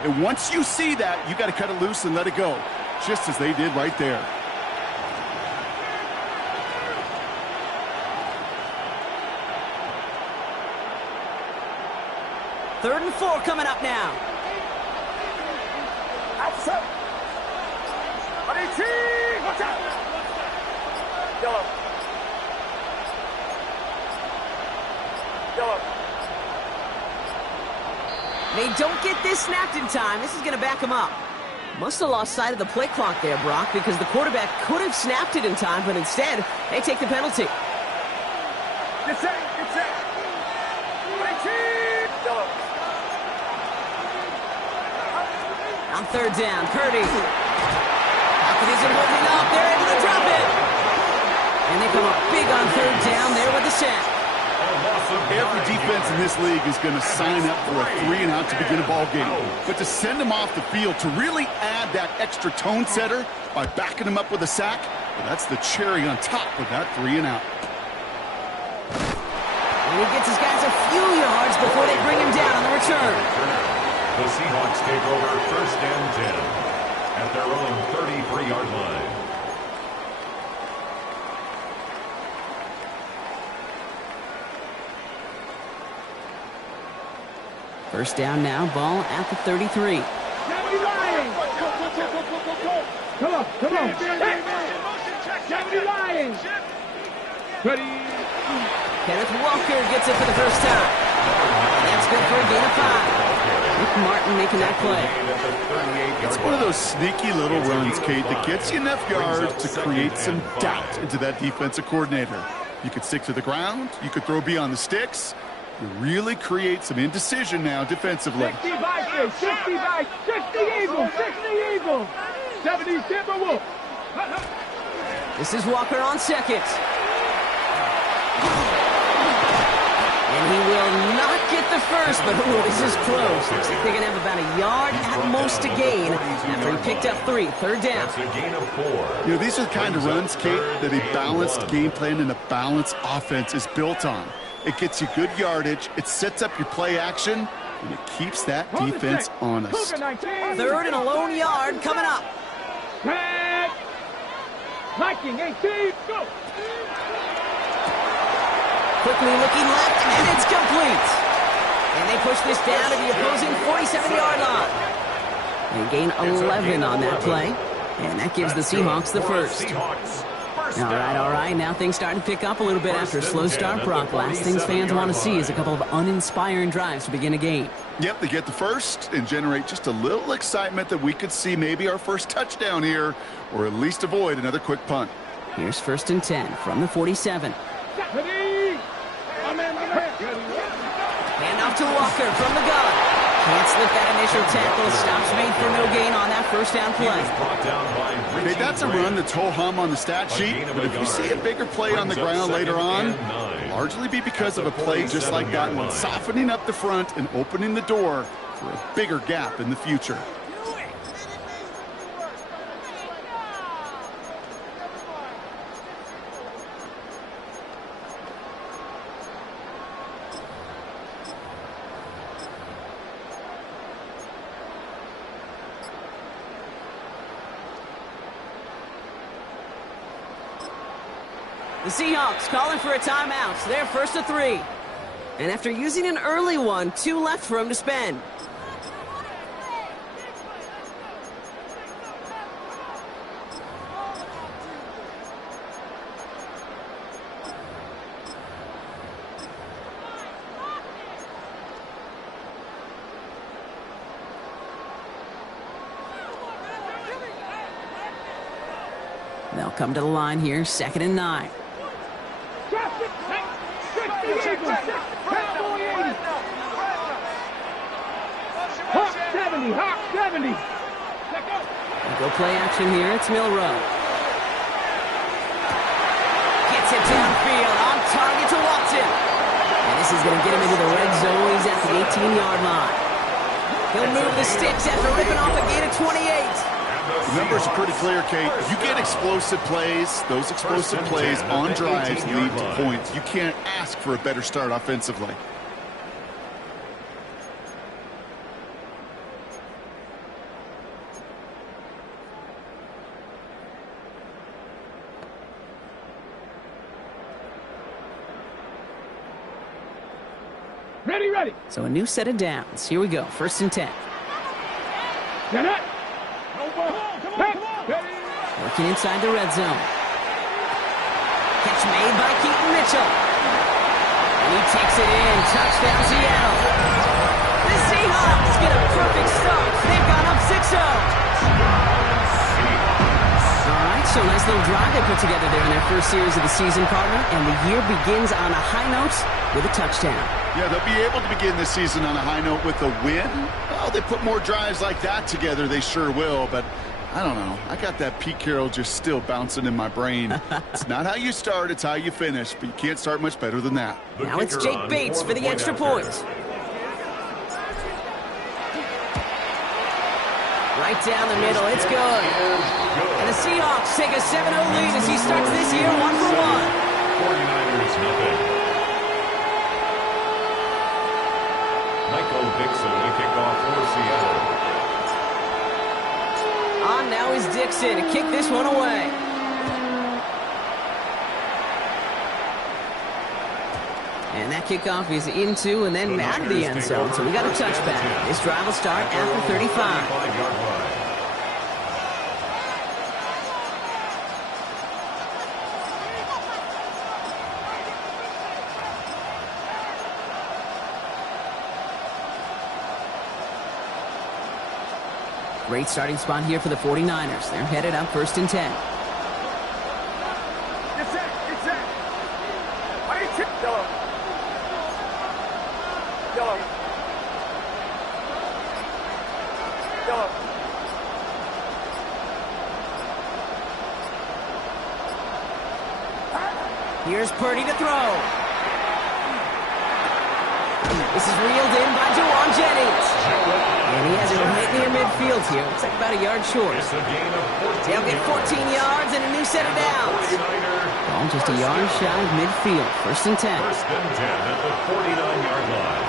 And once you see that, you got to cut it loose and let it go, just as they did right there. Third and 4 coming up now. Outside. Watch out. Yellow. They don't get this snapped in time. This is going to back them up. Must have lost sight of the play clock there, Brock, because the quarterback could have snapped it in time, but instead, they take the penalty. Get set. Yellow. On third down, Purdy. Falcons isn't holding up. They're able to drop it. And they come up big on third down there with the sack. Every defense in this league is going to sign up for a 3-and-out to begin a ball game. But to send them off the field, to really add that extra tone setter by backing them up with a sack, well, that's the cherry on top of that 3-and-out. And he gets his guys a few yards before they bring him down on the return. The Seahawks take over first and 10 at their own 33-yard line. First down now, ball at the 33. Come on. Ready. Kenneth Walker gets it for the first time. That's good for a gain of 5. Nick Martin making that play. It's one of those sneaky little runs, Kate, that gets you enough yards to create some doubt into that defensive coordinator. You could stick to the ground. You could throw beyond the sticks. You really create some indecision now defensively. 60 Eagles. 70 Timberwolves. This is Walker on second. And he will not get the first, but this is close. Looks like they're going to have about a yard at most to gain after he picked up 3. Third down. That's a gain of 4. You know, these are the kind of runs, Kate, that a balanced game plan and a balanced offense is built on. It gets you good yardage, it sets up your play action, and it keeps that defense honest. Third and a lone yard coming up. Viking 18, go! Quickly looking left, and it's complete. And they push this down to the opposing 47-yard line. They gain 11 on that play, and that gives the Seahawks the first. All right. Now things starting to pick up a little bit after a slow start, Brock. Last things fans want to see is a couple of uninspiring drives to begin a game. Yep, they get the first and generate just a little excitement that we could see maybe our first touchdown here, or at least avoid another quick punt. Here's first and 10 from the 47. Hand off to Walker from the gun. Can't slip that initial tackle. Stops made for no gain on that first down play. Okay, that's a run that's ho-hum on the stat sheet, but if you see a bigger play on the ground later on, it'll largely be because of a play just like that one, softening up the front and opening the door for a bigger gap in the future. The Seahawks calling for a timeout. So they're first to 3. And after using an early one, 2 left for him to spend. They'll come to the line here, 2nd and 9. 70. Go play action here. It's Milrow. Gets it downfield. On target to Watson. And this is going to get him into the red zone. He's at the 18-yard line. He'll move the sticks after ripping off a gain of 28. The numbers are pretty clear, Kate. You get explosive plays. Those explosive plays on drives lead to points. You can't ask for a better start offensively. Ready, ready. So a new set of downs. Here we go. 1st and 10. Get it. No ball. Come on. Ready. Working inside the red zone. Catch made by Keaton Mitchell. And he takes it in. Touchdown, Seattle. The Seahawks get a perfect start. They've gone up 6-0. All right, so nice little drive they put together there in their first series of the season, partner. And the year begins on a high note with a touchdown. Yeah, they'll be able to begin the season on a high note with a win. Well, they put more drives like that together, they sure will. But I don't know. I got that Pete Carroll just still bouncing in my brain. It's not how you start, it's how you finish. But you can't start much better than that. Now it's Jake Bates for the extra point. Right down the middle, it's good. And the Seahawks take a 7-0 lead as he starts this year 1-for-1. 49ers nothing. Michael Dixon to kick off for Seattle. On now is Dixon to kick this one away. And that kickoff is into and then out of the end zone. So we got a touchback. This drive will start at the 35. Great starting spot here for the 49ers. They're headed up 1st and 10. It's it. Why you tip? Yellow. Here's Purdy to throw. This is reeled in by Jawan Jennings. And he has it right near midfield here. Looks like about a yard short. They'll get 14 yards and a new set of downs. Ball just a yard shy of midfield. 1st and 10. 1st and 10 at the 49-yard line.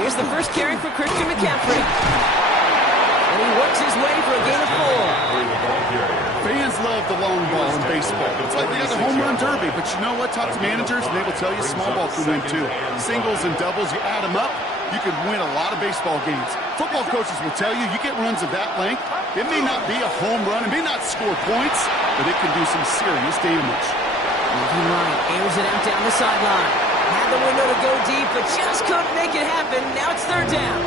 Here's the first carry for Christian McCaffrey. And he works his way for a gain of 4. Fans love the long ball in baseball. It's like they got the home run derby. But you know what? Talk to managers, and they will tell you small ball can win too. Singles and doubles, you add them up, you can win a lot of baseball games. Football coaches will tell you, you get runs of that length, it may not be a home run, it may not score points, but it can do some serious damage. Moving right, airs it out down the sideline. Had the window to go deep, but just couldn't make it happen. Now it's 3rd down.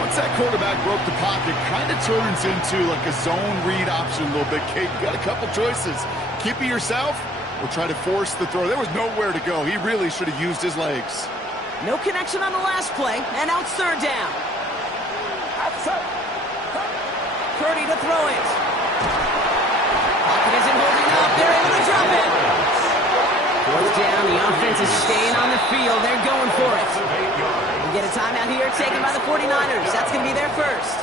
Once that quarterback broke the pocket, kind of turns into like a zone read option a little bit, Kate. You got a couple choices. Keep it yourself or try to force the throw. There was nowhere to go. He really should have used his legs. No connection on the last play, and now it's 3rd down. Purdy to throw it. Pocket isn't holding up. They're able to drop it. 4th down. The offense is staying on the field. They're going for it. We get a timeout here taken by the 49ers. That's going to be their first.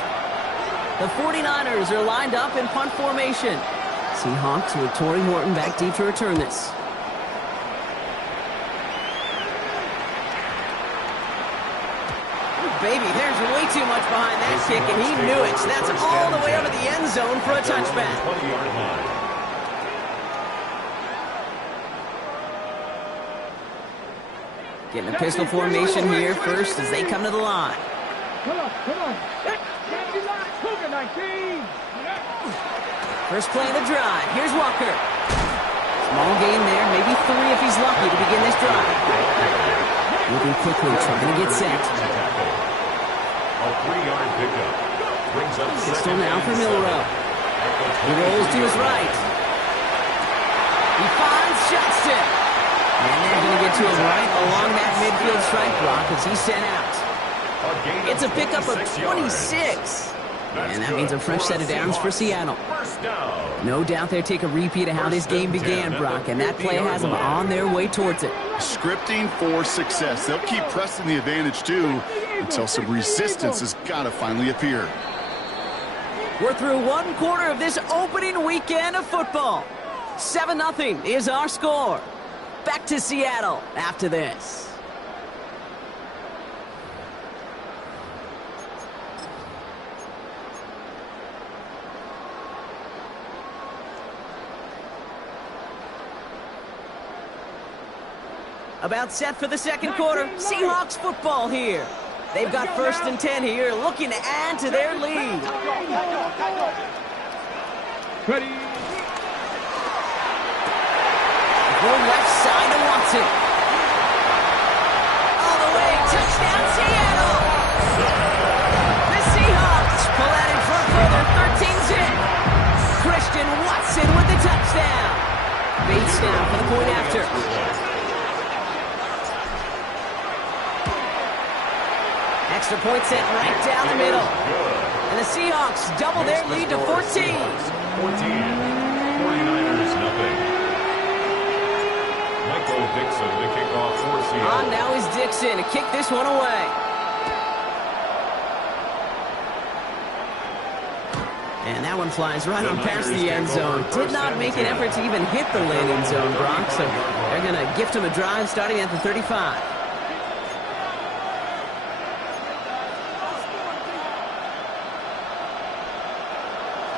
The 49ers are lined up in punt formation. Seahawks with Torrey Morton back deep to return this. Baby, there's way too much behind that kick, and he knew it. That's all the way over the end zone for a touchback. Getting a pistol formation here first as they come to the line. Come on. Cougar 19. First play of the drive. Here's Walker. Small gain there, maybe 3 if he's lucky to begin this drive. Moving quickly, trying to get set. A 3-yard pickup. Brings up Pistol now for Milrow. He rolls to his right. He finds Johnston. And they're going to get to him right along that midfield strike block as he's sent out. It's a pickup of 26. And that means a fresh set of downs for Seattle. No doubt they'll take a repeat of how this game began, Brock, and that play has them on their way towards it. Scripting for success. They'll keep pressing the advantage, too, until some resistance has got to finally appear. We're through 1 quarter of this opening weekend of football. 7-0 is our score. Back to Seattle after this. About set for the second quarter. Seahawks football here. They've got 1st and 10 here, looking to add to their lead. Ready. Throw left side to Watson. All the way, touchdown Seattle. The Seahawks pull out in front for their 13-zip. Christian Watson with the touchdown. Bates now for the point after. Extra point sent right down the middle. And the Seahawks double their lead to 14. 49ers nothing. Michael Dixon to kick off for Seattle. On now is Dixon to kick this one away. And that one flies right on past the end zone. Did not make an effort to even hit the landing zone, Brock. So they're going to gift him a drive starting at the 35.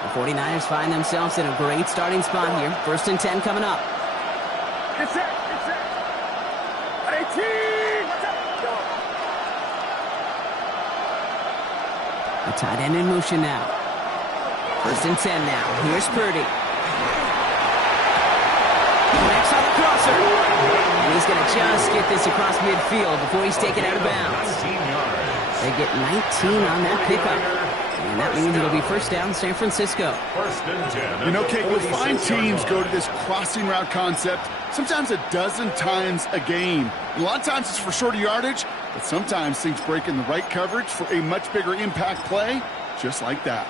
The 49ers find themselves in a great starting spot here. 1st and 10 coming up. It's it. It's it. 18. A tight end in motion now. 1st and 10 now. Here's Purdy. Connects on the crosser. And he's going to just get this across midfield before he's taken out of bounds. They get 19 on that pickup. And that means it'll be 1st down San Francisco. 1st and 10. You know, Kate, you'll find teams go to this crossing route concept sometimes a dozen times a game. A lot of times it's for shorter yardage, but sometimes things break in the right coverage for a much bigger impact play, just like that.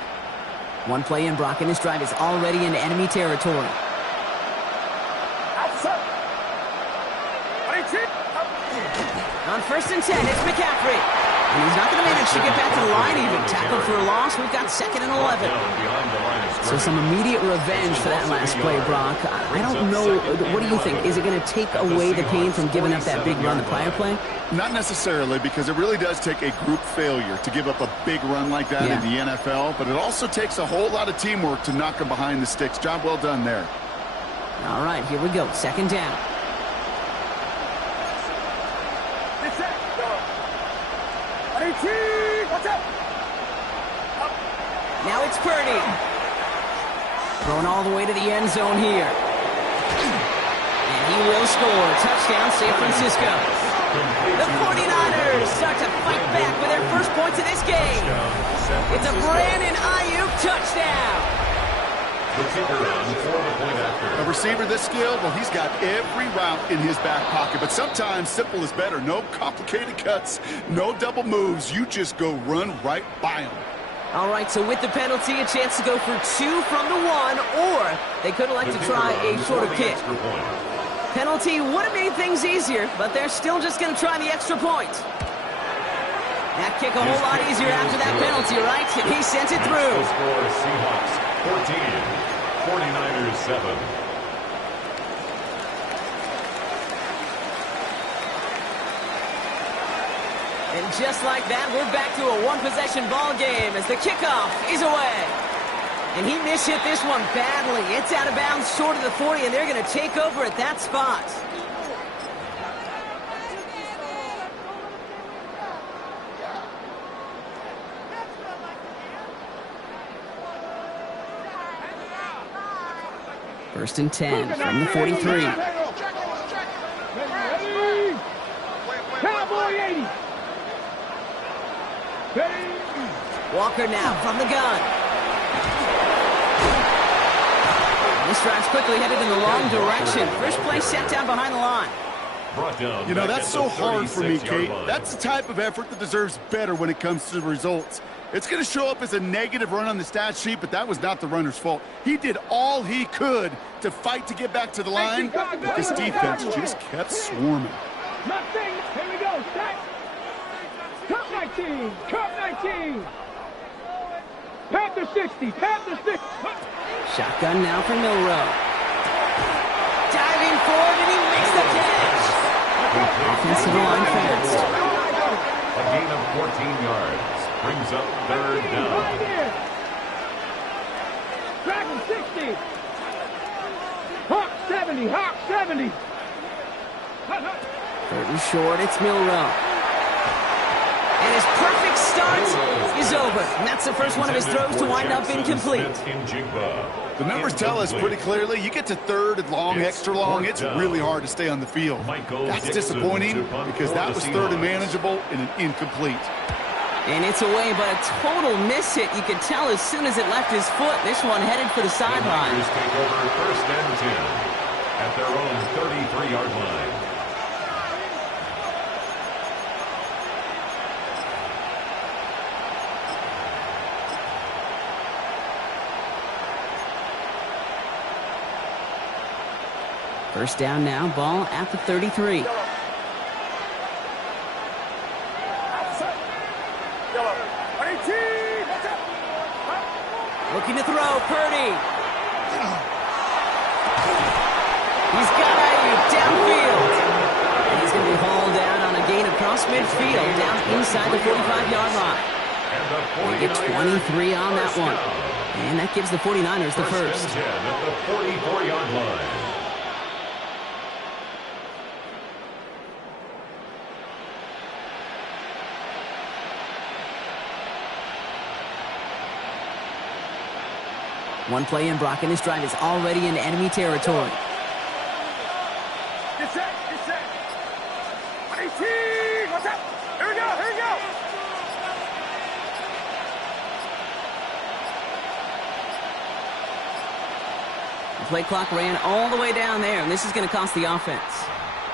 One play in, Brock, and this drive is already into enemy territory. On 1st and 10, it's McCaffrey. And he's not going to manage to get back to the line even. Tackled for a loss. We've got 2nd and 11. So some immediate revenge for that last play, Brock. I don't know. What do you think? Is it going to take away the pain from giving up that big run the prior play? Not necessarily, because it really does take a group failure to give up a big run like that in the NFL. But it also takes a whole lot of teamwork to knock them behind the sticks. Job well done there. All right, here we go. 2nd down. Now it's Purdy. Throwing all the way to the end zone here. And he will score. Touchdown, San Francisco. The 49ers start to fight back with their first points of this game. It's a Brandon Ayuk touchdown. A receiver this skilled, well, he's got every route in his back pocket. But sometimes simple is better. No complicated cuts, no double moves. You just go run right by him. All right, so with the penalty, a chance to go for 2 from the 1, or they could elect to try a shorter kick. Penalty would have made things easier, but they're still just going to try the extra point. That kick a whole lot easier after that penalty, right? And he sends it through. Seahawks 14, 49ers 7. And just like that, we're back to a one-possession ball game as the kickoff is away. And he mishit this one badly. It's out of bounds short of the 40, and they're going to take over at that spot. First and 10 from the 43. Cowboy 80. Walker now from the gun. This drive's quickly headed in the wrong direction. First play set down behind the line. You know, that's so hard for me, Kate. That's the type of effort that deserves better when it comes to the results. It's going to show up as a negative run on the stat sheet, but that was not the runner's fault. He did all he could to fight to get back to the line, but this defense just kept swarming. Nothing. Here we go. Set. Cup 19. Cup 19. Panther 60. Panther 60. Shotgun now for Milrow. Diving forward, and he makes the catch. Offensive line fast. A gain of 14 yards. Brings up 3rd down. Dragon 60. Hawk 70. Hawk 70. Third and short, it's Milroe. And his perfect start is over. And that's the first one of his throws to wind up incomplete. The numbers tell us pretty clearly, you get to third and long, extra long, it's really hard to stay on the field. That's disappointing because that was third and manageable and an incomplete. And it's away, but a total miss hit. You could tell as soon as it left his foot. This one headed for the sideline. The take over first and 10 at their own 33-yard line. First down now, ball at the 33. Looking to throw, Purdy. He's got Ayuk downfield. And he's going to be hauled down on a gain across midfield, down inside the 45-yard line. They get 23 on that one. And that gives the 49ers the first. First and 10 at the 44-yard line. One play in, Brock, and this drive is already in enemy territory. Get set, get set. 18, what's up? Here we go, here we go. The play clock ran all the way down there, and this is going to cost the offense.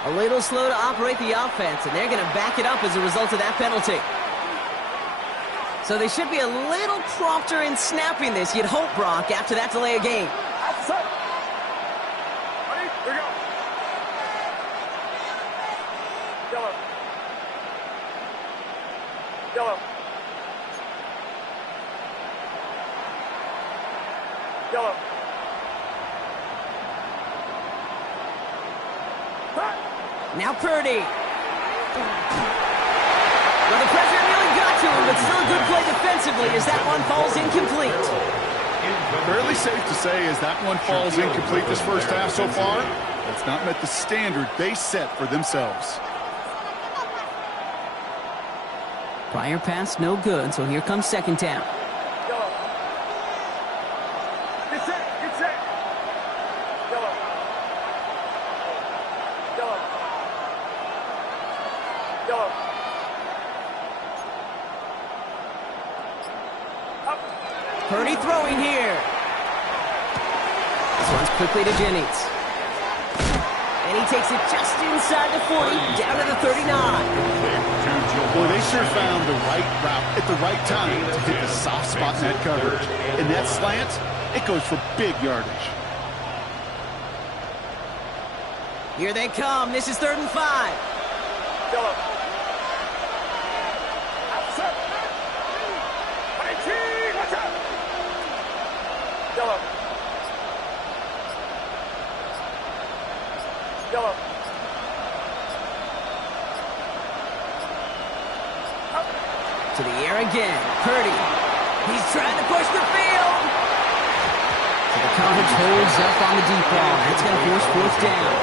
A little slow to operate the offense, and they're going to back it up as a result of that penalty. So they should be a little prompter in snapping this, you'd hope, Brock, after that delay of game. Outside. Ready? Here we go. Yellow. Yellow. Yellow. Now Purdy. Well, the pressure really got to him, but still a good play defensively as that one falls incomplete. Fairly safe to say as that one falls incomplete this first half so far, it's not met the standard they set for themselves. Prior pass, no good, so here comes second down. Yellow. Get set, get set. Yellow. Yellow. Yellow. Purdy throwing here. This one's quickly to Jennings. And he takes it just inside the 40, down to the 39. Well, they sure found the right route at the right time to hit the soft spot in that coverage. And that slant, it goes for big yardage. Here they come. This is 3rd and 5. Yellow. Outside. 18, watch out. Yellow. Yellow. To the air again. Purdy. He's trying to push the field. So the coverage holds up on the deep ball. That's going to force 4th down.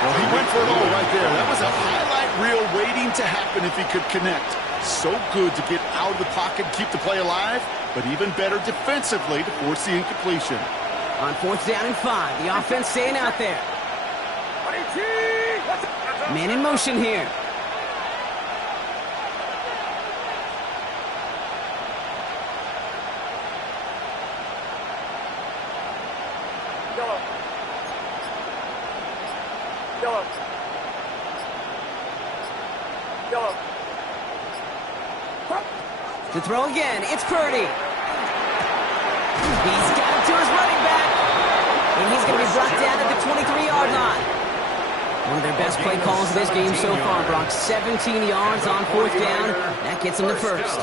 Well, he went for it all right there. That was a highlight reel waiting to happen if he could connect. So good to get out of the pocket and keep the play alive, but even better defensively to force the incompletion. On 4th down and 5, the offense staying out there. 18, watch out. Man in motion here. Yellow. Yellow. Yellow. To throw again, it's Purdy. He's got it to his running back. And he's going to be brought down at the 23-yard line. One of their best play calls of this game so far, Brock. 17 yards on 4th down. That gets them the first.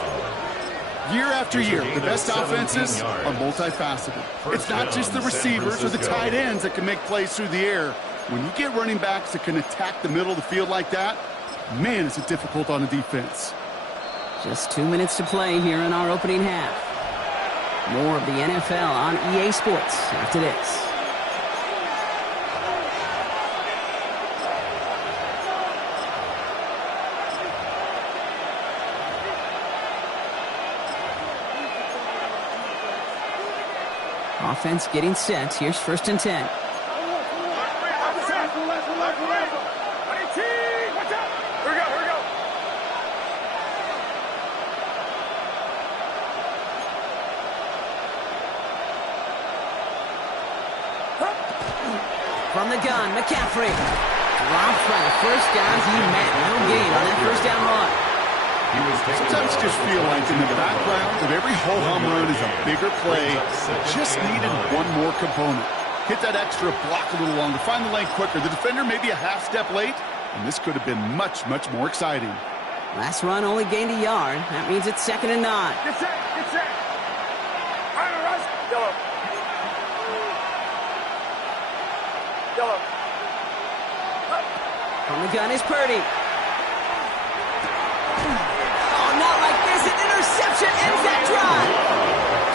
Year after year, the best offenses are multifaceted. It's not just the receivers or the tight ends that can make plays through the air. When you get running backs that can attack the middle of the field like that, man, is it difficult on the defense. Just 2 minutes to play here in our opening half. More of the NFL on EA Sports after this. Offense getting set. Here's 1st and 10. From the gun, McCaffrey. Drops by the first guy he met. No gain on that 1st down run. Sometimes you just feel like in the background of every ho-hum run is a bigger play. Just needed one more component. Hit that extra block a little longer. Find the lane quicker. The defender may be a half step late, and this could have been much, much more exciting. Last run only gained a yard. That means it's 2nd and 9. Get set, get set. Rush. Yellow. Yellow. From the gun is Purdy. Oh, not like this. An interception ends that drive.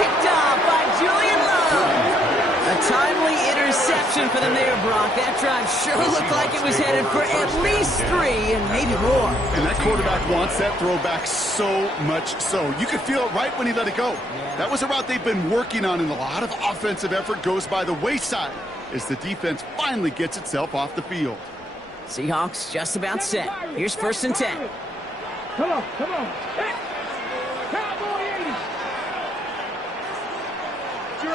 Picked off by Julian Love. A timely interception for them there, Brock. That drive sure looked like it was headed for at least 3 and maybe more. And that quarterback wants that throwback so much so. You could feel it right when he let it go. That was a route they've been working on, and a lot of offensive effort goes by the wayside as the defense finally gets itself off the field. Seahawks just about set. Here's 1st and 10. Come on. Cowboy 80. You're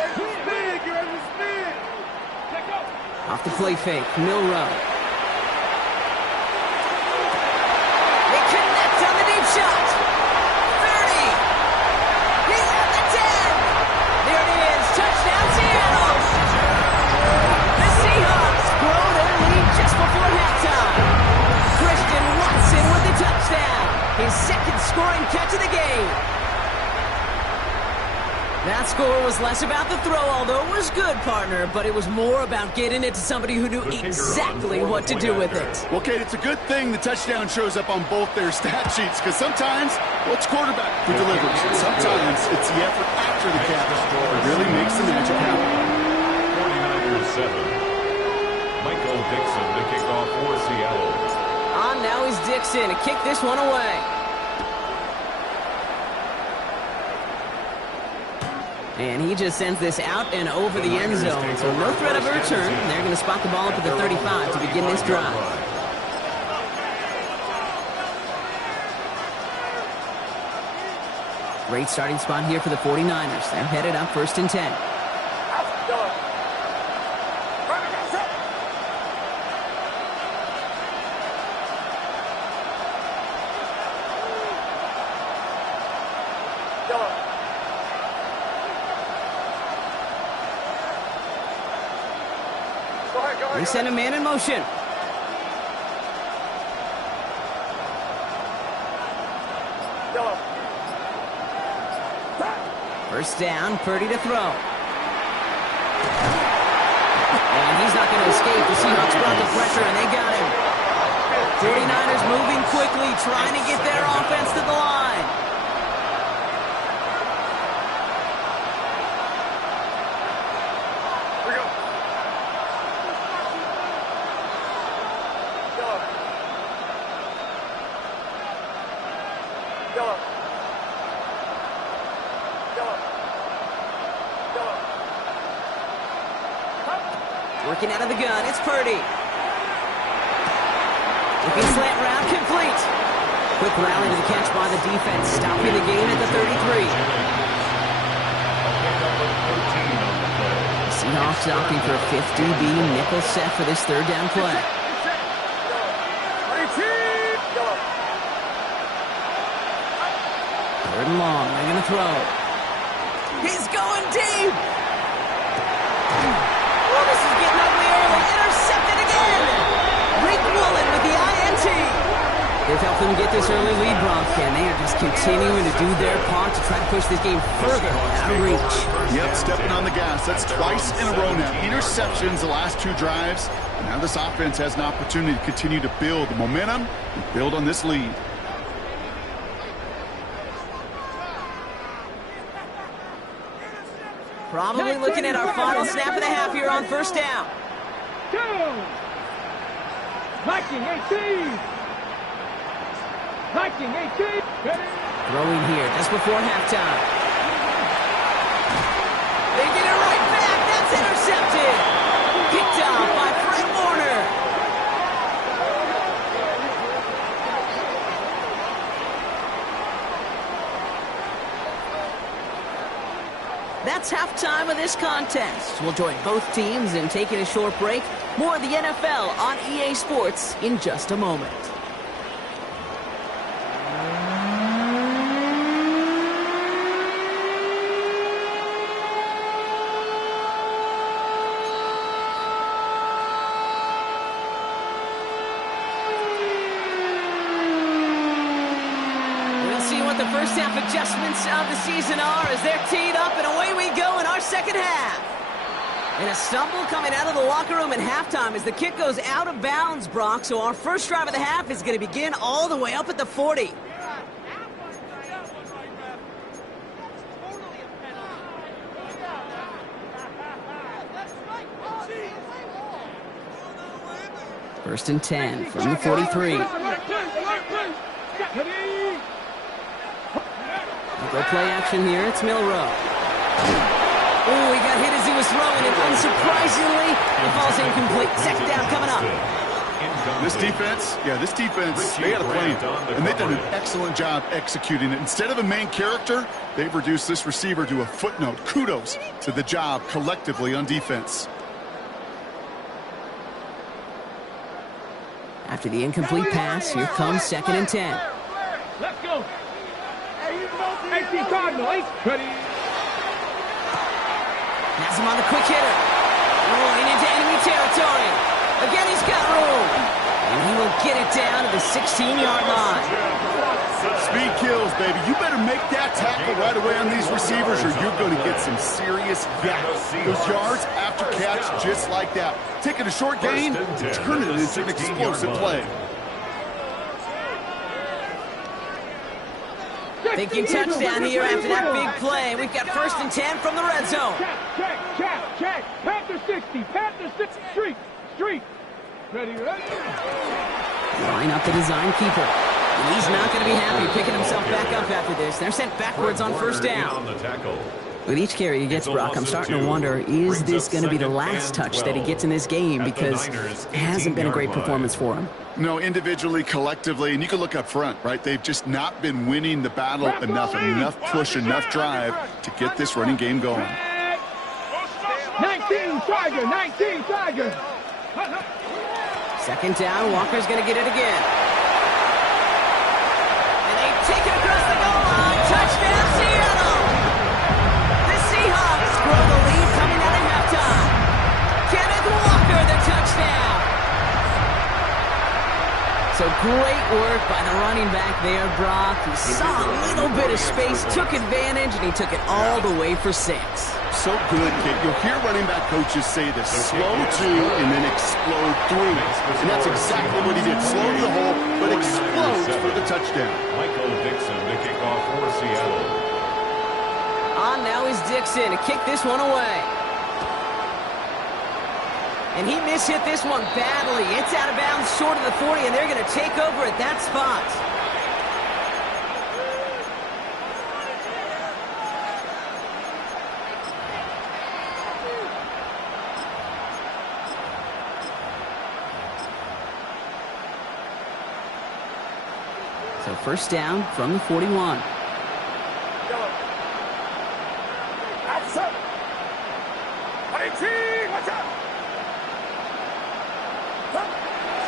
ready to spin. Let go. Off the play fake, Milrow. They connect on the deep shot. 30. He's at the 10. There it is. Touchdown, Seattle. The Seahawks grow their lead just before halftime. Christian Watson with the touchdown. His 2nd scoring catch of the game. That score was less about the throw, although it was good, partner, but it was more about getting it to somebody who knew exactly what to do with it. Well, Kate, it's a good thing the touchdown shows up on both their stat sheets, because sometimes, well, it's quarterback who delivers, and sometimes it's the effort after the catch that really makes the magic happen. 49ers 7. Michael Dixon to kick off for Seattle. Now is Dixon to kick this one away. And he just sends this out and over the end zone. So no threat of a return. They're going to spot the ball up at the 35 to begin this drive. Great starting spot here for the 49ers. They're headed up 1st and 10. They send a man in motion. First down, Purdy to throw. And he's not going to escape. The Seahawks brought the pressure, and they got him. 49ers moving quickly, trying to get their offense to the line. Working out of the gun, it's Purdy. Looking slant route, complete. Quick rally to the catch by the defense, stopping the game at the 33. The Seahawks opting for a 50-B nickel set for this 3rd down play. 3rd and long, they're going to throw. He's going deep. Oh, this is getting ugly early. Intercepted again. Rick Woolen with the INT. They've helped them get this early lead, Brock, and they are just continuing to do their part to try to push this game further out of reach. Yep, stepping on the gas. That's twice in a row now. Interceptions the last 2 drives. Now this offense has an opportunity to continue to build the momentum and build on this lead. Probably looking at our final snap of the half here on 1st down. Viking 18. Viking 18. Throwing here just before halftime. They get it right back. That's halftime of this contest. We'll join both teams in taking a short break. More of the NFL on EA Sports in just a moment. The first half adjustments of the season are as they're teed up, and away we go in our second half. And a stumble coming out of the locker room at halftime as the kick goes out of bounds, Brock. So our first drive of the half is going to begin all the way up at the 40. First and 10 from the 43. Go play action here. It's Milroe. Oh, he got hit as he was throwing, and unsurprisingly, it falls incomplete. Second down coming up. This defense, they got a plan, and they've done an excellent job executing it. Instead of a main character, they've reduced this receiver to a footnote. Kudos to the job collectively on defense. After the incomplete pass, here comes second and 10. Let's go. 18 Cardinal, ready. Has him on the quick hitter. Rolling into enemy territory. Again, he's got room. And he will get it down to the 16-yard line. Speed kills, baby. You better make that tackle right away on these receivers or you're going to get some serious gaps. Those yards after catch just like that. Taking a short gain, turn it into an explosive play. Thinking touchdown here after that big play. We've got first and 10 from the red zone. Check. Panther 60. Panther 60. Street. Ready. Line up the design keeper. And he's not going to be happy picking himself back up after this. They're sent backwards on first down. With each carry he gets, Brock, I'm starting to wonder, is this going to be the last touch that he gets in this game? Because it hasn't been a great performance for him. No, individually, collectively, and you can look up front, right? They've just not been winning the battle enough push, enough drive to get this running game going. 19 Tiger. Second down, Walker's going to get it again. And they take it across the goal line. Touchdown, Seattle! The Seahawks grow the lead coming out of halftime. Kenneth Walker, the touchdown. So great work by the running back there, Brock. He saw a little bit of space, took advantage, and he took it all the way for 6. So good, kid. You'll hear running back coaches say this: slow 2 and then explode 3. And that's exactly what he did. Slow to the hole, but explodes for the touchdown. Michael Dixon to kick off for Seattle. On now is Dixon to kick this one away. And he mishit this one badly. It's out of bounds short of the 40, and they're going to take over at that spot. So first down from the 41.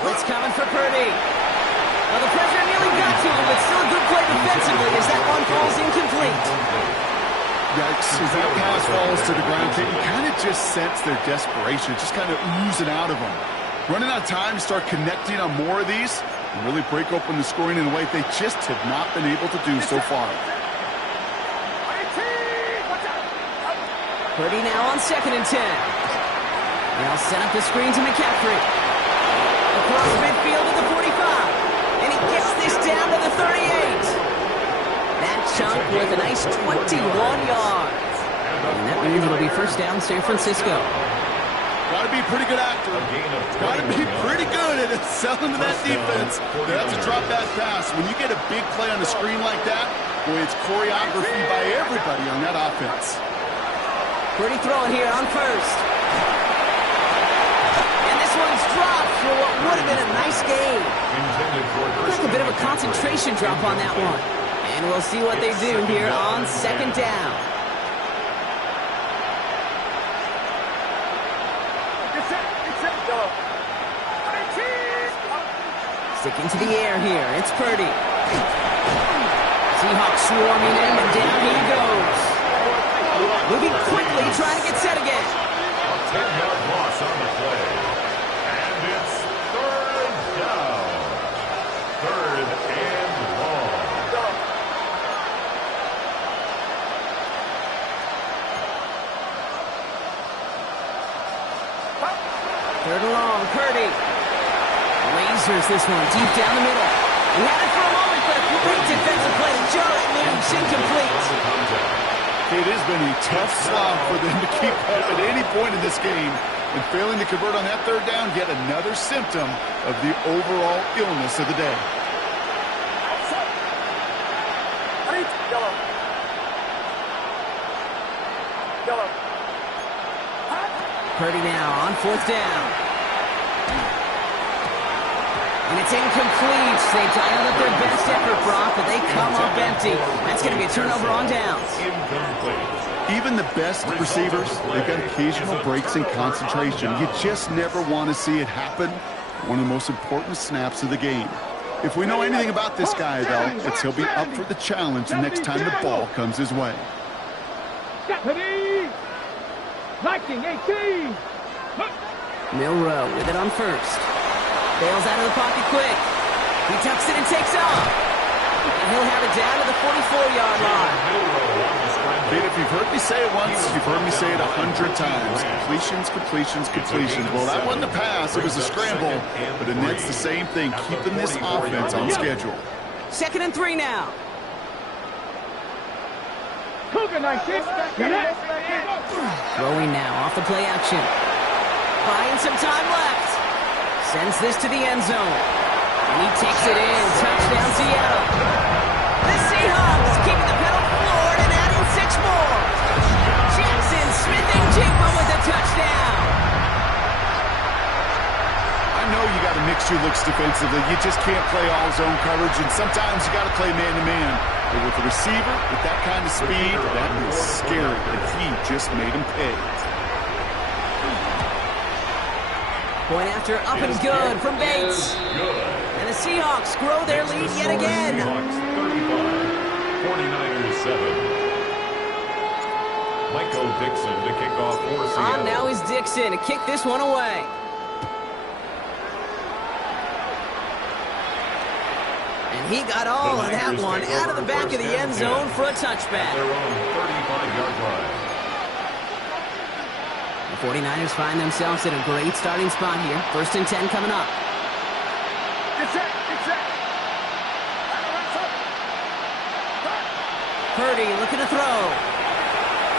Blitz coming for Purdy. Well, the pressure nearly got to him, but still a good play defensively as that one falls incomplete. Yikes, as that pass falls to the ground, you kind of just sense their desperation, just kind of oozing out of them. Running out of time to start connecting on more of these and really break open the scoring in a way they just have not been able to do so far. Purdy now on second and 10. Now set up the screen to McCaffrey. Across midfield to the 45. And he gets this down to the 38. That chunk with a nice 21 yards. And that means it'll be first down San Francisco. Got to be a pretty good actor. Got to be pretty good at selling to that defense. That's a drop back pass. When you get a big play on the screen like that, boy, it's choreography by everybody on that offense. Purdy throwing here on first. And this one's dropped for what would have been a nice gain. Looks like a bit of a concentration drop on that one. And we'll see what they do here on second down. Sticking to the air here. It's Purdy. Seahawks swarming him, and down he goes. Moving quickly, trying to get set again. A 10-yard loss on the play. And it's third down. Third and long. Third and long, Purdy. Lasers this one deep down the middle. He had it for a moment, but a great defensive play to jar it loose, incomplete. It has been a tough slog for them to keep up at any point in this game. And failing to convert on that third down, yet another symptom of the overall illness of the day. Purdy now on fourth down. And it's incomplete. They dialed up their best effort, Brock, but they come up empty. That's going to be a turnover on downs. Incomplete. Even the best receivers, they've got occasional breaks in concentration. You just never want to see it happen. One of the most important snaps of the game. If we know anything about this guy, though, it's he'll be up for the challenge the next time the ball comes his way. Deputy! Liking 18! Milroe with it on first. Bails out of the pocket quick. He tucks it and takes off. And he'll have it down to the 44-yard line. Kate, if you've heard me say it once, you've heard me say it 100 times. Completions, completions, completions. Well, that wasn't a pass. It was a scramble. But it nets the same thing, keeping this offense on schedule. 2nd and 3 now. Cougar 19! Throwing now off the play action. Buying some time left. Sends this to the end zone. And he takes it in. Touchdown, Seattle. The Seahawks keeping the pedal floored and adding 6 more. Jackson Smith-Njigba with a touchdown. I know you got to mix your looks defensively. You just can't play all zone coverage, and sometimes you got to play man-to-man. But with the receiver, with that kind of speed, that is scary, and he just made him pay. Point after up and good from Bates. And the Seahawks grow their lead yet again. Seahawks 35, 49ers 7. Michael Dixon to kick off for Seattle. On now is Dixon to kick this one away. And he got all of that one out of the back of the end zone for a touchback. At their own 35-yard line. The 49ers find themselves in a great starting spot here. 1st and 10 coming up. Purdy looking to throw.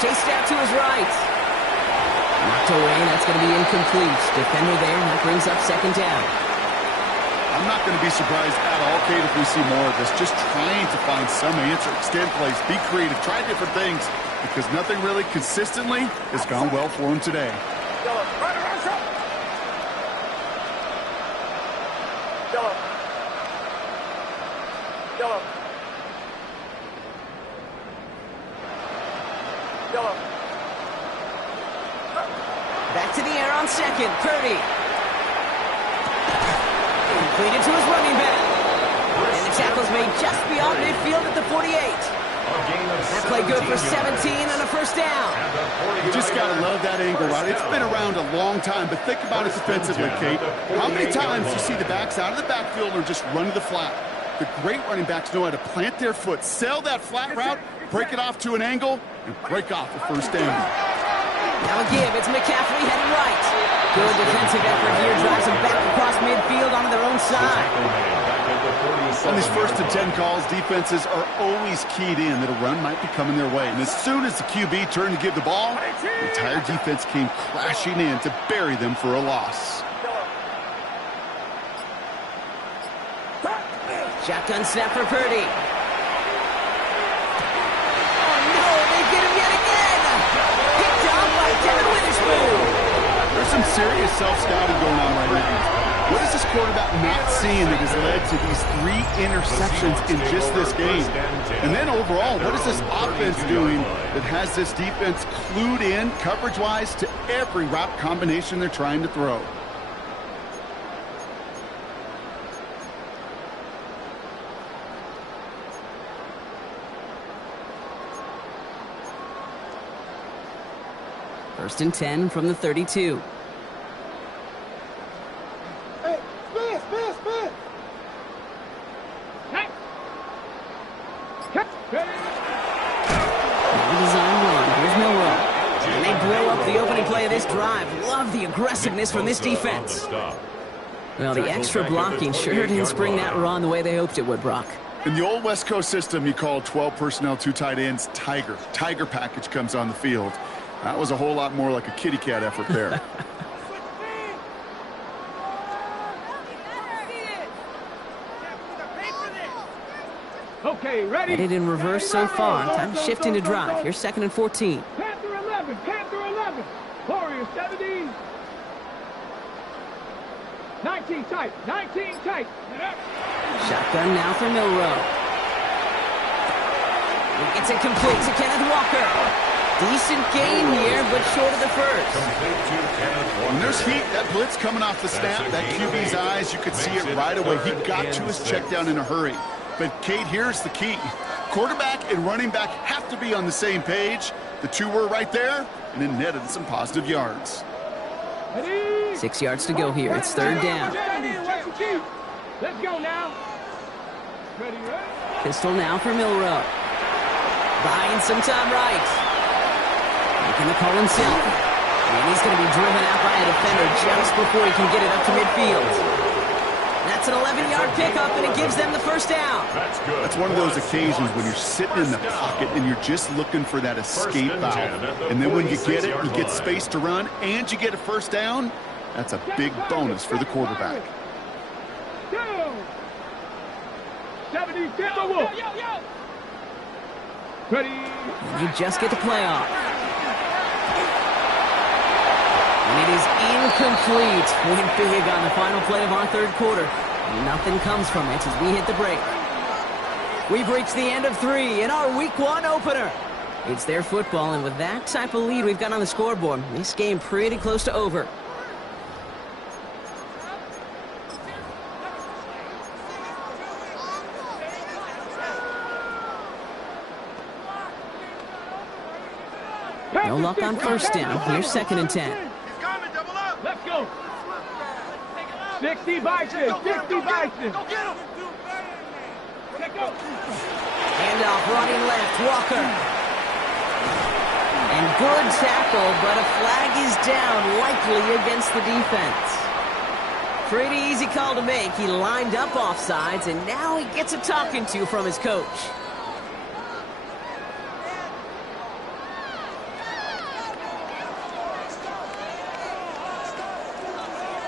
Chased out to his right. Knocked away, that's going to be incomplete. Defender there, that brings up 2nd down. I'm not going to be surprised at all, Kate, if we see more of this. Just trying to find some answer, extend plays, be creative, try different things, because nothing really consistently has gone well for him today. Back to the air on 2nd, Purdy. Completed to his running back. And the tackle's made just beyond midfield at the 48. That play good for 17 on a 1st down. You just got to love that angle route. It's been around a long time, but think about it defensively, Kate. How many times do you see the backs out of the backfield or just run to the flat? The great running backs know how to plant their foot, sell that flat route, break it off to an angle, and break off a 1st down. Now a give. It's McCaffrey heading right. Good defensive effort here. Drives them back across midfield onto their own side. On these 1st and 10 calls, defenses are always keyed in that a run might be coming their way. And as soon as the QB turned to give the ball, the entire defense came crashing in to bury them for a loss. Shotgun snap for Purdy. Oh no, they get him yet again. Picked off by Devin Witherspoon. There's some serious self-scouting going on right now. What is this quarterback not seeing that has led to these 3 interceptions in just this game? And then overall, what is this offense doing that has this defense clued in coverage-wise to every route combination they're trying to throw? First and 10 from the 32. Hey, spin. Hey. Design run. Here's Milroe. And they blow up the opening play of this drive. Love the aggressiveness from this defense. Well, the extra blocking sure didn't spring that run the way they hoped it would, Brock. In the old West Coast system, you call 12 personnel, 2 tight ends, Tiger. Tiger package comes on the field. That was a whole lot more like a kitty cat effort there. Okay, ready? Headed in reverse so far. Time to shift into drive. Here's 2nd and 14. Panther 11. Warriors 17. 19 tight. Shotgun now for Milroe. He gets it complete to Kenneth Walker. Decent gain here, but short of the first. When there's heat, that blitz coming off the snap, that QB's eyes, you could see it right away. He got to his check down in a hurry. But, Kate, here's the key. Quarterback and running back have to be on the same page. The two were right there, and it netted some positive yards. 6 yards to go here. It's 3rd down. Let's go now. Ready? Pistol now for Milroe. Buying some time right. Making the call himself. And he's going to be driven out by a defender just before he can get it up to midfield. That's an 11-yard pickup, and it gives them the first down. That's one of those occasions when you're sitting in the pocket and you're just looking for that escape valve. And then when you get it, you get space to run, and you get a first down. That's a big bonus for the quarterback. 70, get the wolf. Ready? You just get the play off. And it is incomplete. Went big on the final play of our 3rd quarter. Nothing comes from it as we hit the break. We've reached the end of 3 in our Week 1 opener. It's their football, and with that type of lead we've got on the scoreboard, this game pretty close to over. No luck on first down. Here's 2nd and 10. Let's go. 60 Bison. Go get him. Handoff running left. Walker. And good tackle, but a flag is down, likely against the defense. Pretty easy call to make. He lined up offsides, and now he gets a talking to from his coach.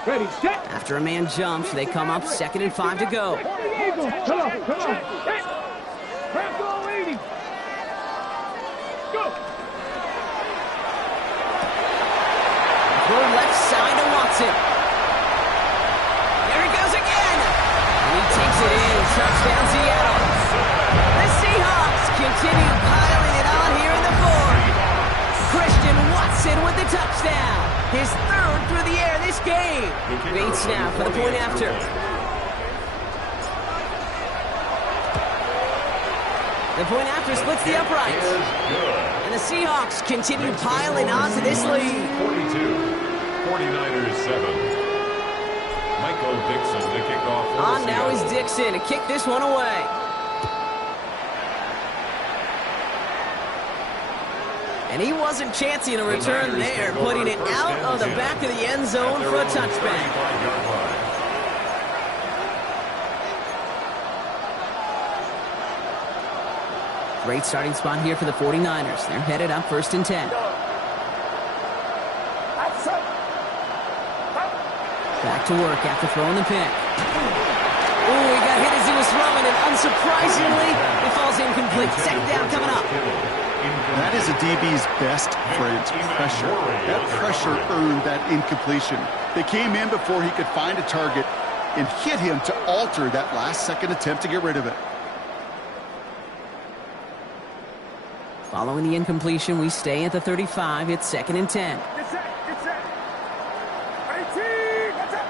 Ready, set. After a man jumps, they come up 2nd and 5 to go. Come on. Franco 80. Go. Throw left side to Watson. There he goes again. And he takes it in. Touchdown, Seattle. The Seahawks continue piling it on here in the 4th. Christian Watson with the touchdown. His 3rd through the air this game. Bates now for the point after. The point after splits the uprights. And the Seahawks continue piling onto this lead. 49ers 7. Michael Dixon to kick off. On now is Dixon to kick this one away. And he wasn't chancing a return there, putting it out of the back of the end zone for a touchback. Great starting spot here for the 49ers. They're headed up 1st and 10. Back to work after throwing the pick. Ooh, he got hit as he was throwing, and unsurprisingly, it falls incomplete. 2nd down coming up. That is a DB's best friend, pressure. That pressure earned that incompletion. They came in before he could find a target and hit him to alter that last-second attempt to get rid of it. Following the incompletion, we stay at the 35. It's 2nd and 10. Get set. 18. Get set.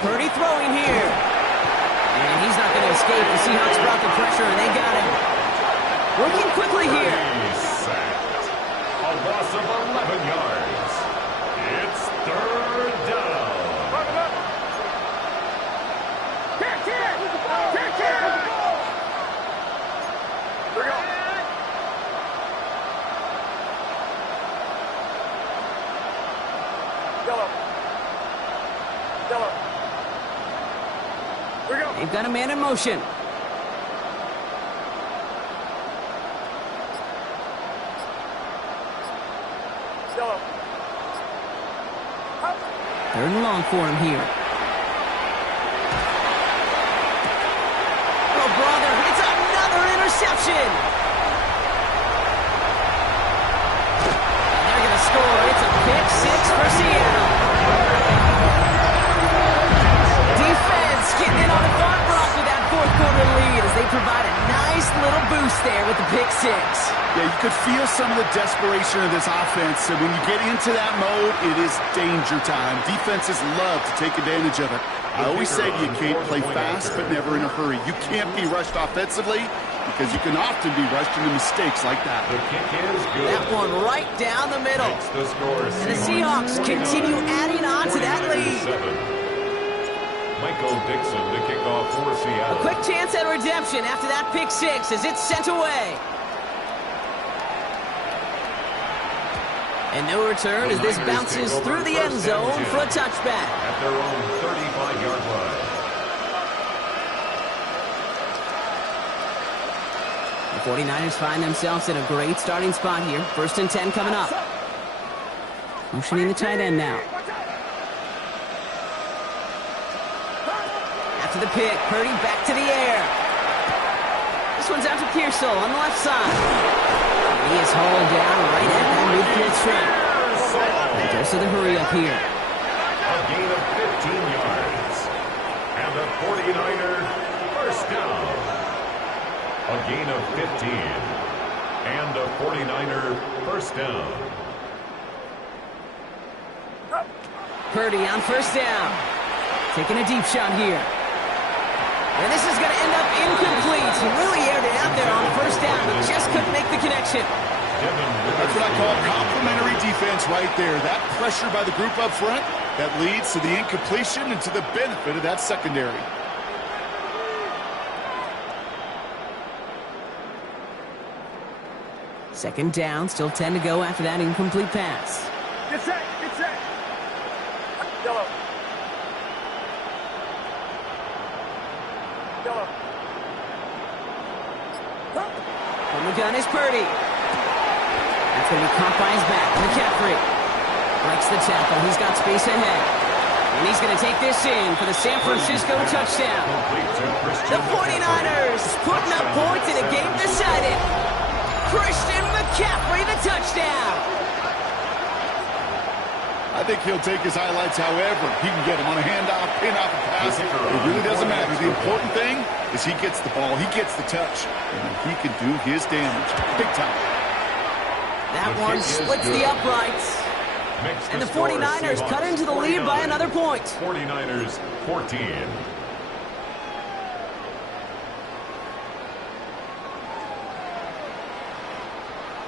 Purdy throwing here. And he's not going to escape. The Seahawks brought the pressure, and they got him. Working quickly here. He's sacked. A loss of 11 yards. It's third down. They've got a man in motion. Third and long for him here. Oh, brother, it's another interception. And they're going to score. It's a pick six for Seattle. Defense getting in on the front block with that fourth quarter lead as they provide a nice little boost there with the pick six. Yeah, you could feel some of the desperation of this offense. And when you get into that mode, it is danger time. Defenses love to take advantage of it. I always say to you, Kate, play fast but never in a hurry. You can't be rushed offensively because you can often be rushed into mistakes like that. The kick is good. That one right down the middle. Makes the score And the Seahawks continue adding on to that lead. Michael Dixon to kick off for Seattle. A quick chance at redemption after that pick six as it's sent away. And no return as this bounces through the end zone for a touchback. At their own 35-yard line. The 49ers find themselves in a great starting spot here. 1st and 10 coming up. Motioning the tight end now. After the pick, Purdy back to the air. This one's out to Pearsall on the left side. He is hauled down right at that midfield strip. Just to the hurry up here. A gain of 15 yards. And the 49er first down. A gain of 15. And a 49er first down. Purdy on first down. Taking a deep shot here. And this is going to end up incomplete. He really aired it out there on first down, but just couldn't make the connection. That's what I call complimentary defense right there. That pressure by the group up front, that leads to the incompletion and to the benefit of that secondary. Second down, still 10 to go after that incomplete pass. Get set, get set. Yellow. Yellow. From the gun is Purdy. That's going to be caught by his back. McCaffrey breaks the tackle. He's got space ahead. And he's going to take this in for the San Francisco touchdown. The 49ers putting up points in a game decided. Christian McCaffrey, the touchdown. I think he'll take his highlights however he can get him on a handoff, pin off a pass. It really doesn't matter. The important thing is he gets the ball, he gets the touch, and he can do his damage big time. That one splits the uprights. And the 49ers cut into the lead by another point. 49ers 14.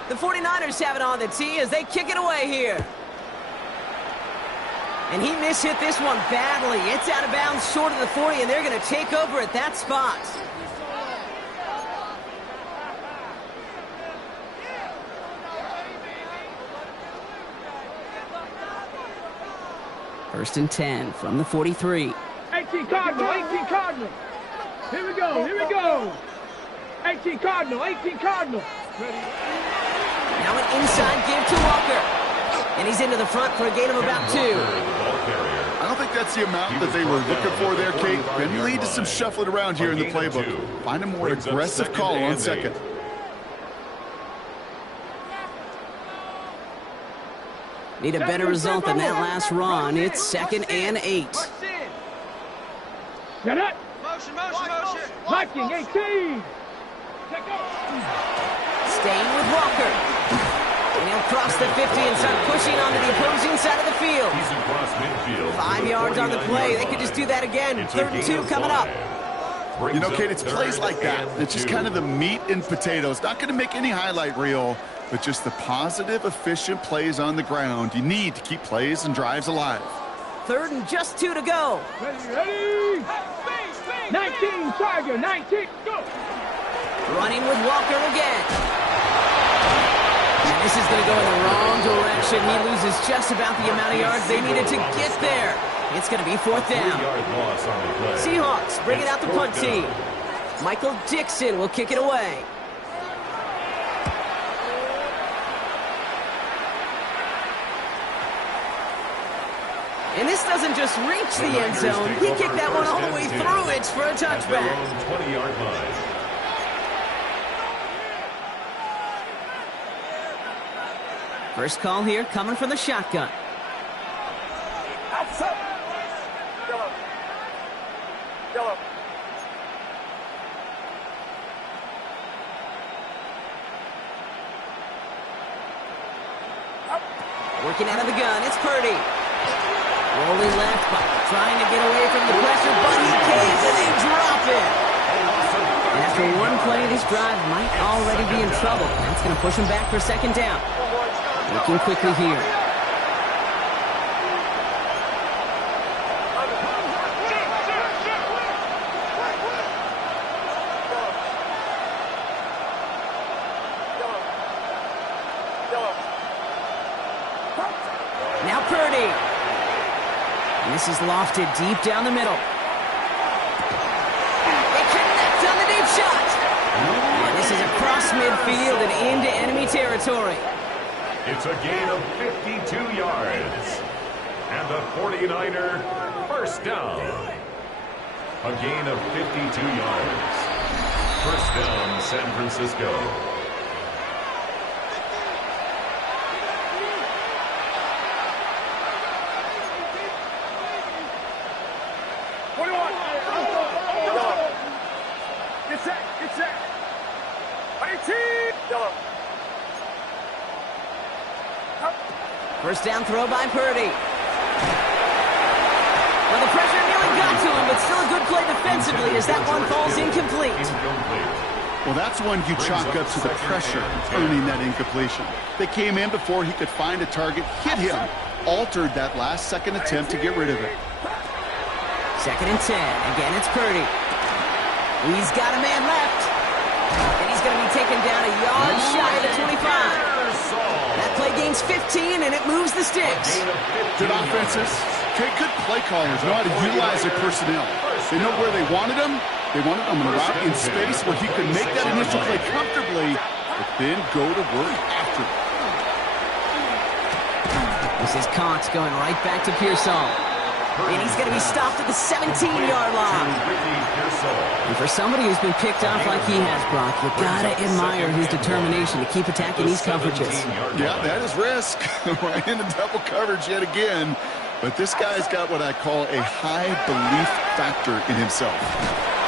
The 49ers have it on the tee as they kick it away here. And he mishit this one badly. It's out of bounds short of the 40, and they're going to take over at that spot. First and 10 from the 43. 18 Cardinal, 18 Cardinal. Here we go, here we go. 18 Cardinal, 18 Cardinal. Now an inside give to Walker. And he's into the front for a gain of about 2. I don't think that's the amount that they were looking for there, Kate. Then lead to some shuffling around here in the playbook. Find a more aggressive call on second. Need a better result than that last run. It's 2nd and 8. Get it. Motion, motion, motion. Viking, 18. Staying with Walker. And he'll cross the 50 and start pushing onto the opposing side of the field. He's across midfield. 5 yards on the play. They could just do that again. 3rd and 2 coming up. You know, Kate, it's plays like that. It's just kind of the meat and potatoes. Not going to make any highlight reel, but just the positive, efficient plays on the ground. You need to keep plays and drives alive. 3rd and just 2 to go. Ready? 19, Tiger, 19, go! Running with Walker again. And this is going to go in the wrong direction. He loses just about the amount of yards they needed to get there. It's going to be 4th down. Seahawks bring it out the punt team. Michael Dixon will kick it away. And this doesn't just reach the end zone. He kicked that one all the way through it for a touchback. 20-yard line. First call here coming from the shotgun. Yellow. Working out of the gun, it's Purdy. Rolling left, but trying to get away from the pressure, but he can't, and they drop it. And after one play, this drive might already be in trouble. That's going to push him back for 2nd down. Looking quickly here. Now Purdy. And this is lofted deep down the middle. They connect on the deep shot. And this is across midfield and into enemy territory. It's a gain of 52 yards. And the 49er first down. A gain of 52 yards. First down, San Francisco. Get set. 18. Yellow. First down throw by Purdy. Well, the pressure nearly got to him, but still a good play defensively as that one falls incomplete. Well, that's one you chalk up to the pressure earning that incompletion. They came in before he could find a target, hit him, altered that last-second attempt to get rid of it. 2nd and 10. Again, it's Purdy. He's got a man left. And he's going to be taken down a yard shy of the 25. That play gains 15, and it moves the sticks. Good offenses. Good play callers know how to utilize their personnel. They know where they wanted them. They wanted them in a route in space where he could make that initial play comfortably, but then go to work after it. This is Cox going right back to Pearsall. And he's going to be stopped at the 17-yard line. And for somebody who's been picked off like he has, Brock, you got to admire his determination to keep attacking these coverages. Yeah, that is risk. Right into double coverage yet again. But this guy's got what I call a high belief factor in himself.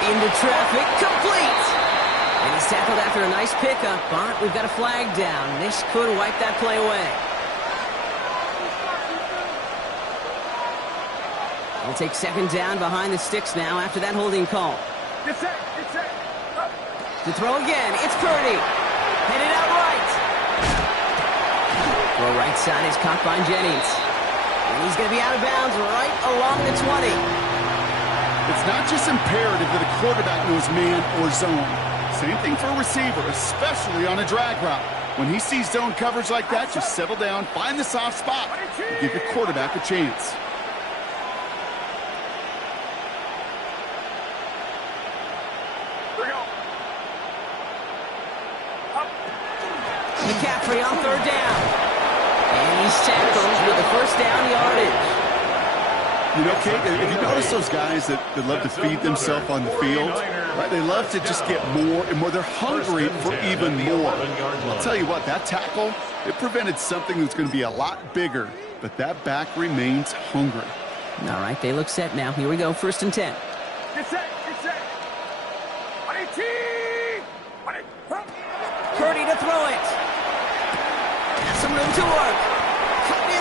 Into traffic, complete. And he's tackled after a nice pickup, but we've got a flag down. This could wipe that play away. We'll take 2nd down behind the sticks now after that holding call. Get set. To throw again, it's Purdy. Headed out right. Throw right side is caught by Jennings. And he's going to be out of bounds right along the 20. It's not just imperative that a quarterback knows man or zone. Same thing for a receiver, especially on a drag route. When he sees zone coverage like that, just settle down, find the soft spot, and give your quarterback a chance. McCaffrey on 3rd down. And he's tackled with the first down yardage. You know, Kate, if you notice those guys that love to feed themselves on the field, right? They love to just get more and more. They're hungry for even more. I'll tell you what, that tackle, it prevented something that's going to be a lot bigger, but that back remains hungry. All right, they look set now. Here we go, 1st and 10. Get set. 18. Purdy to throw it. Has some room to work. Cut in.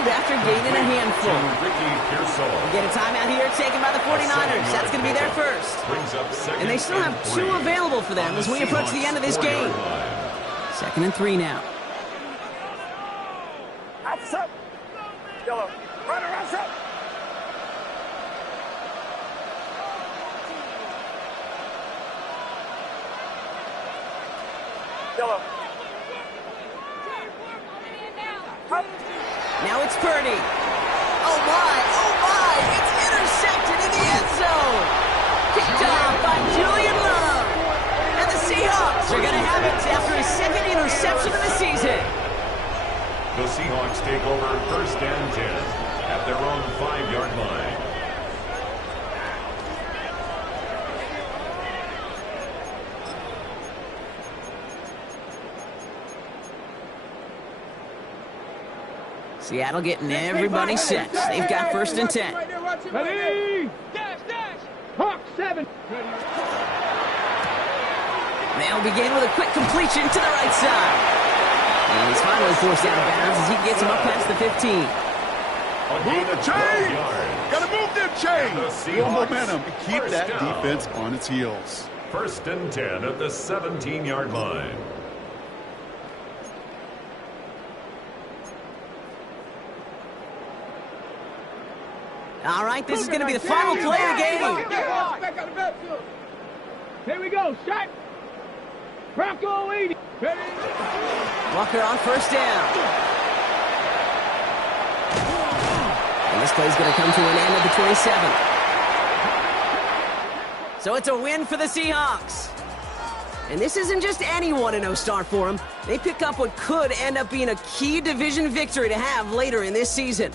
After gaining a handful. Ricky Pearsall. We get a timeout here taken by the 49ers. to be their first. Brings up second And they still have 2 available for them as we approach the end of this game. 2nd and 3 now. Outside. Yellow. Right around outside. Yellow. Now it's Purdy. Oh my, it's intercepted in the end zone. Kicked off by Julian Love. And the Seahawks are going to have it after his 2nd interception of the season. The Seahawks take over 1st and 10 at their own 5-yard line. Seattle getting everybody set. They've got 1st and 10. Ready? Hawk 7. They'll begin with a quick completion to the right side. And he's finally forced out of bounds as he gets him up past the 15. Move the chains! Gotta move them chains! The Little Seahawks momentum. Keep first that down. defense on its heels. 1st and 10 at the 17-yard line. All right, this is going to be the final play of the game. Here we go. Shot. Bronco 80. Ready? Walker on 1st down. And this play's going to come to an end at the 27. So it's a win for the Seahawks. And this isn't just any 1-0 start for them. They pick up what could end up being a key division victory to have later in this season.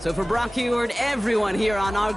So for Brock Huard, everyone here on our